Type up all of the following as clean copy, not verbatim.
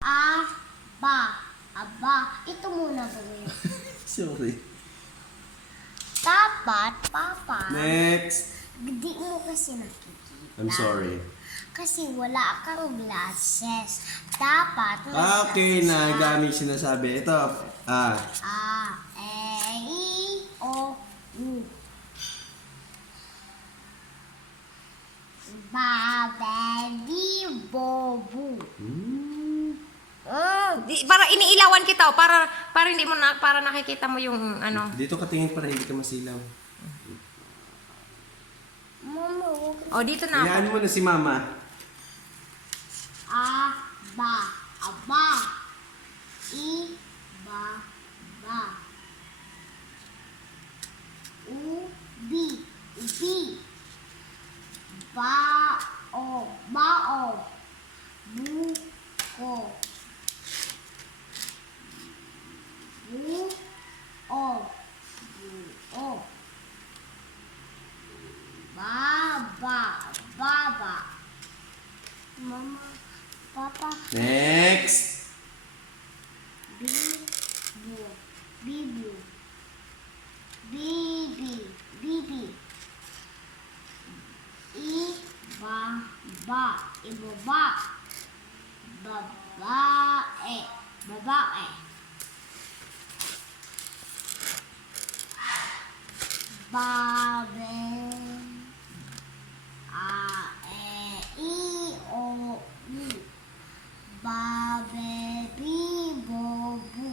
Aba. Ito muna gawin. Sorry. Dapat, Papa. Next. Hindi mo kasi nakikita. I'm sorry. Kasi wala kang glasses. Dapat may Okay glasses na, ka. gamit sinasabi. Ito. A, E, I, O, U. Babedi, bobu. Para iniilawan kita, para hindi mo na, para nakikita mo yung ano. Dito ka tingin para hindi ka masilaw. Mama, huwag O, dito na ako. Ilaan mo na si Mama. Aba. Ba. Ubi. Bao. Buko. Buo. Baba. Mama, Papa. Next. Bibu. Bibi. Ibaba. Babae. Babe. I, O, U. Babebi, bobu.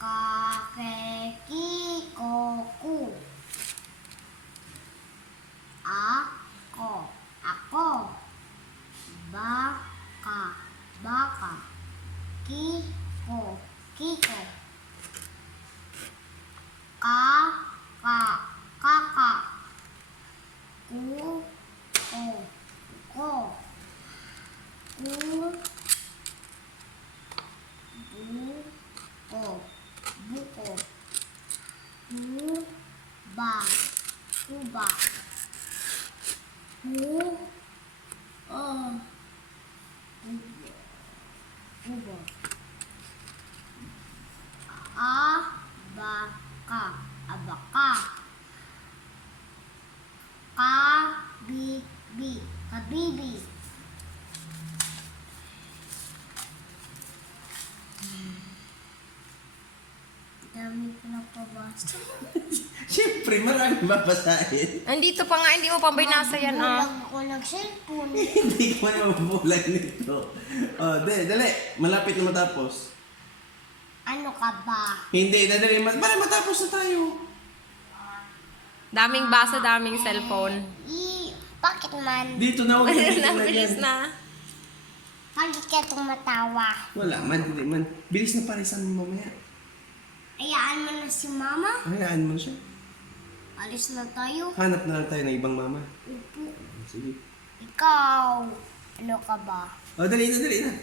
Kakeki, koku. Ako. Baka. Kiko. Kaka. Kuko. Buko. Kuba. Kubo. Abaka. Kabibi. Dami ko na pabasa. Siyempre, maraming babasahin. Andito pa nga, hindi mo pa binasa yan, ah. Magulang ako nag-cellphone. Hindi ko na mabubulan nito. Oh, dali. Malapit na matapos. Ano ka ba? Hindi, dali. Para matapos na tayo. Daming basa, daming cellphone. Bakit man? Dito na, huwag na dito na Nabilis yan. na. Bakit ka tumatawa? Wala man, hindi man. Bilis na parisan mo mamaya. Ayaan mo na si Mama? Hayaan mo siya. Alis na tayo. Hanap na lang tayo ng ibang mama. Upo. Sige. Ikaw, ano ka ba? Oh, dali na.